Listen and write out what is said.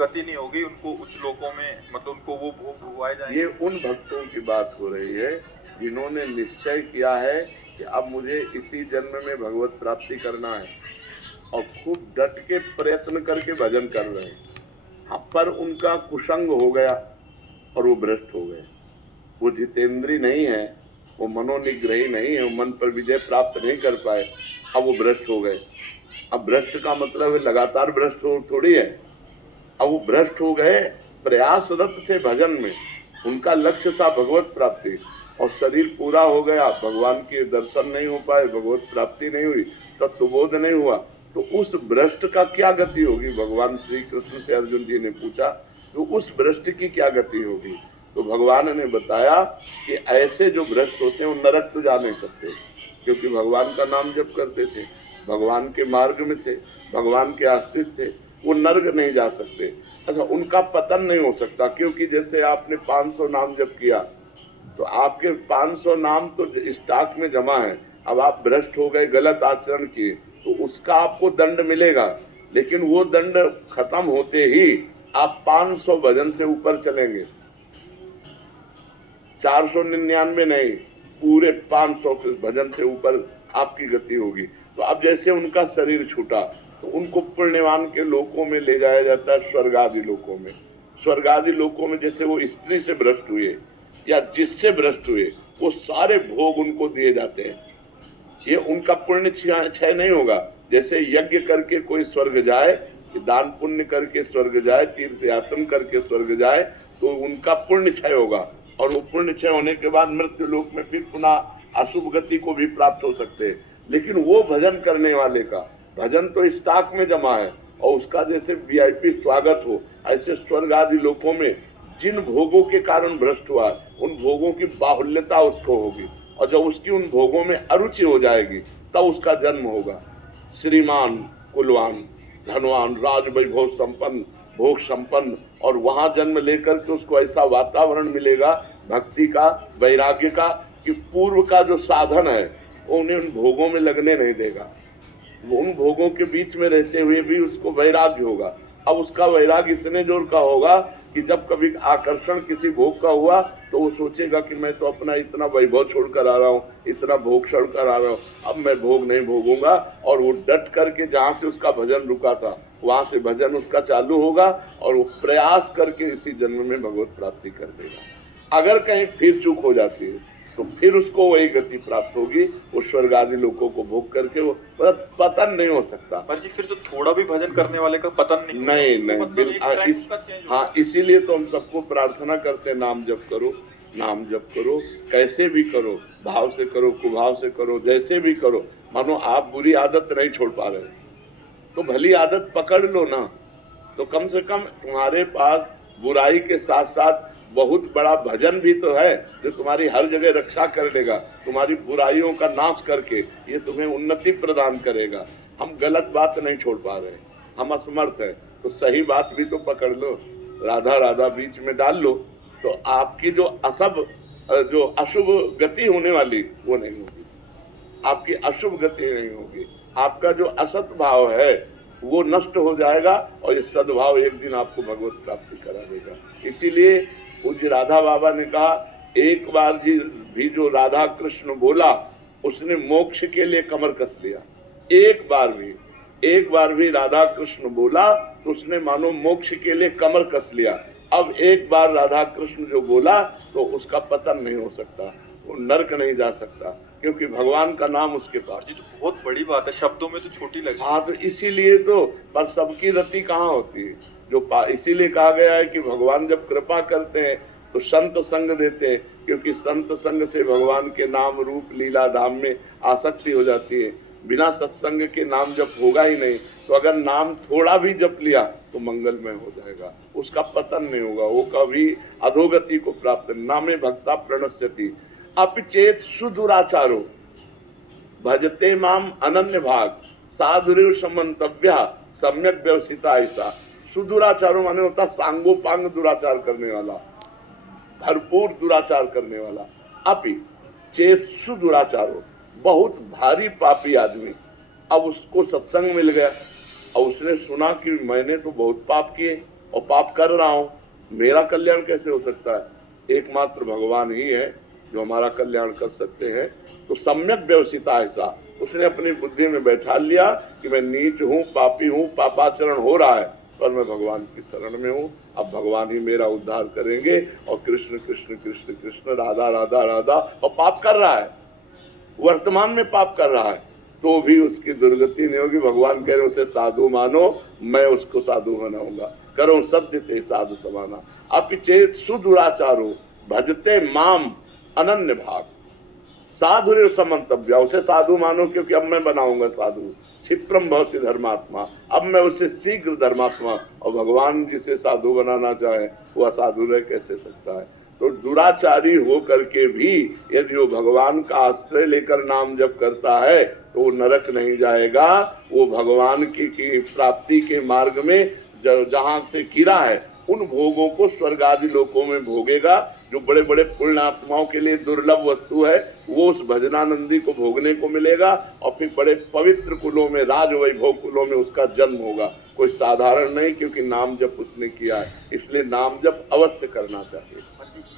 गति नहीं होगी, उनको उच्च लोकों में मतलब उनको वो भोग भुगवाए जाएंगे। ये उन भक्तों की बात हो रही है जिन्होंने निश्चय किया है कि अब मुझे इसी जन्म में भगवत प्राप्ति करना है और खूब डट के प्रयत्न करके भजन कर रहे हैं। हाँ, पर उनका कुसंग हो गया और वो भ्रष्ट हो गए। वो जितेंद्री नहीं है, वो मनोनिग्रही नहीं है, वो मन पर विजय प्राप्त नहीं कर पाए, अब वो भ्रष्ट हो गए। अब भ्रष्ट का मतलब है लगातार भ्रष्ट हो थोड़ी है। अब वो भ्रष्ट हो गए, प्रयासरत थे भजन में, उनका लक्ष्य था भगवत प्राप्ति और शरीर पूरा हो गया, भगवान के दर्शन नहीं हो पाए, भगवत प्राप्ति नहीं हुई, तत्वबोध नहीं हुआ, तो उस भ्रष्ट का क्या गति होगी? भगवान श्री कृष्ण से अर्जुन जी ने पूछा तो उस भ्रष्ट की क्या गति होगी? तो भगवान ने बताया कि ऐसे जो भ्रष्ट होते हैं वो नरक तो जा नहीं सकते, क्योंकि भगवान का नाम जप करते थे, भगवान के मार्ग में थे, भगवान के आश्रित थे, वो नर्क नहीं जा सकते। अच्छा, उनका पतन नहीं हो सकता, क्योंकि जैसे आपने 500 नाम जप किया तो आपके 500 नाम तो स्टॉक में जमा है, अब आप भ्रष्ट हो गए, गलत आचरण किए, तो उसका आपको दंड मिलेगा, लेकिन वो दंड खत्म होते ही आप 500 भजन से ऊपर चलेंगे, 499 नहीं, पूरे 500 भजन से ऊपर आपकी गति होगी। तो अब जैसे उनका शरीर छूटा तो उनको पुण्यवान के लोकों में ले जाया जाता है, स्वर्ग आदि लोकों में। स्वर्ग आदि लोकों में जैसे वो स्त्री से भ्रष्ट हुए या जिससे भ्रष्ट हुए, वो सारे भोग उनको दिए जाते हैं। ये उनका पुण्य क्षय नहीं होगा। जैसे यज्ञ करके कोई स्वर्ग जाए, दान पुण्य करके स्वर्ग जाए, तीर्थ यात्रा करके स्वर्ग जाए, तो उनका पुण्य क्षय होगा और वो पुण्य क्षय होने के बाद मृत्यु लोक में फिर पुनः अशुभ गति को भी प्राप्त हो सकते हैं। लेकिन वो भजन करने वाले का भजन तो स्टॉक में जमा है और उसका जैसे वीआईपी स्वागत हो, ऐसे स्वर्ग आदि लोकों में जिन भोगों के कारण भ्रष्ट हुआ उन भोगों की बाहुल्यता उसको होगी, और जब उसकी उन भोगों में अरुचि हो जाएगी तब उसका जन्म होगा। श्रीमान, कुलवान, धनवान, राज वैभव संपन्न, भोग संपन्न, और वहां जन्म लेकर के उसको ऐसा वातावरण मिलेगा भक्ति का, वैराग्य का, कि पूर्व का जो साधन है वो उन्हें उन भोगों में लगने नहीं देगा। वो उन भोगों के बीच में रहते हुए भी उसको वैराग्य होगा। अब उसका वैराग्य इतने जोर का होगा कि जब कभी आकर्षण किसी भोग का हुआ तो वो सोचेगा कि मैं तो अपना इतना वैभव छोड़कर आ रहा हूँ, इतना भोग छोड़कर आ रहा हूँ, अब मैं भोग नहीं भोगूंगा, और वो डट करके जहाँ से उसका भजन रुका था वहां से भजन उसका चालू होगा और वो प्रयास करके इसी जन्म में भगवत प्राप्ति कर देगा। अगर कहीं फिर चूक हो जाती है तो फिर उसको वही गति प्राप्त होगी, वो स्वर्ग आदि लोगों को भोग करके वो पतन नहीं हो सकता। पर जी फिर तो थोड़ा भी भजन करने वाले का पतन नहीं मतलब हाँ, इसीलिए तो हम सबको प्रार्थना करते हैं, नाम जप करो, नाम जप करो, कैसे भी करो, भाव से करो, कुभाव से करो, जैसे भी करो। मानो आप बुरी आदत नहीं छोड़ पा रहे तो भली आदत पकड़ लो ना, तो कम से कम तुम्हारे पास बुराई के साथ साथ बहुत बड़ा भजन भी तो है जो तुम्हारी हर जगह रक्षा कर लेगा, तुम्हारी बुराइयों का नाश करके ये तुम्हें उन्नति प्रदान करेगा। हम गलत बात नहीं छोड़ पा रहे, हम असमर्थ है, तो सही बात भी तो पकड़ लो, राधा राधा बीच में डाल लो, तो आपकी जो जो अशुभ गति होने वाली वो नहीं होगी, आपकी अशुभ गति नहीं होगी, आपका जो असत भाव है वो नष्ट हो जाएगा और ये सद्भाव एक दिन आपको भगवत प्राप्ति करा देगा। इसीलिए पूज्य राधा बाबा ने कहा, एक बार भी जो राधा कृष्ण बोला उसने मोक्ष के लिए कमर कस लिया। एक बार भी राधा कृष्ण बोला तो उसने मानो मोक्ष के लिए कमर कस लिया। अब एक बार राधा कृष्ण जो बोला तो उसका पतन नहीं हो सकता, वो नरक नहीं जा सकता, क्योंकि भगवान का नाम उसके पास। ये तो बहुत बड़ी बात है, शब्दों में तो छोटी लगी। हाँ, तो इसीलिए तो, पर सबकी रति कहाँ होती है जो इसीलिए कहा गया है कि भगवान जब कृपा करते हैं तो संत संग देते हैं, क्योंकि संत संग से भगवान के नाम रूप लीला धाम में आसक्ति हो जाती है। बिना सत्संग के नाम जप होगा ही नहीं, तो अगर नाम थोड़ा भी जप लिया तो मंगलमय हो जाएगा, उसका पतन नहीं होगा, वो कभी अधोगति को प्राप्त। नामे भक्ता प्रणश्यति अपचेत सुदुराचारो भजते माम अनन्य भाग साधुरेव समन्तव्य सम्यक व्यवसिता। ऐसा सुदुराचारो माने होता सांगोपांग दुराचार करने वाला, भरपूर दुराचार करने वाला। अपि चेत सुदुराचारो, बहुत भारी पापी आदमी, अब उसको सत्संग मिल गया और उसने सुना कि मैंने तो बहुत पाप किए, और पाप कर रहा हूं, मेरा कल्याण कैसे हो सकता है? एकमात्र भगवान ही है जो हमारा कल्याण कर सकते हैं। तो सम्यक व्यवसिता ऐसा उसने अपनी बुद्धि में बैठा लिया कि मैं नीच हूं, पापी हूं, पापाचरण हो रहा है, पर मैं भगवान की शरण में हूं, अब भगवान ही मेरा उद्धार करेंगे। और कृष्ण कृष्ण कृष्ण कृष्ण, राधा राधा राधा, और पाप कर रहा है, वर्तमान में पाप कर रहा है, तो भी उसकी दुर्गति नहीं होगी। भगवान कह रहे उसे साधु मानो, मैं उसको साधु बनाऊंगा। करो सत्य ते साधु समाना, अपिचेत सुदुराचारो भजते माम अनन्य भाग, साधु समंतव्य, उसे साधु मानो क्योंकि अब मैं बनाऊंगा साधु। क्षिप्रम भवति धर्मात्मा, अब मैं उसे शीघ्र धर्मात्मा। और भगवान जिसे साधु बनाना चाहे वह असाधु रह कैसे सकता है? तो दुराचारी हो करके भी यदि वो भगवान का आश्रय लेकर नाम जप करता है तो वो नरक नहीं जाएगा, वो भगवान की प्राप्ति के मार्ग में जहां से गिरा है उन भोगों को स्वर्ग आदि लोकों में भोगेगा। जो बड़े बड़े पुण्यात्माओं के लिए दुर्लभ वस्तु है वो उस भजनानंदी को भोगने को मिलेगा, और फिर बड़े पवित्र कुलों में, राज वैभव कुलों में उसका जन्म होगा। कोई साधारण नहीं, क्योंकि नाम जप उसने किया है, इसलिए नाम जप अवश्य करना चाहिए।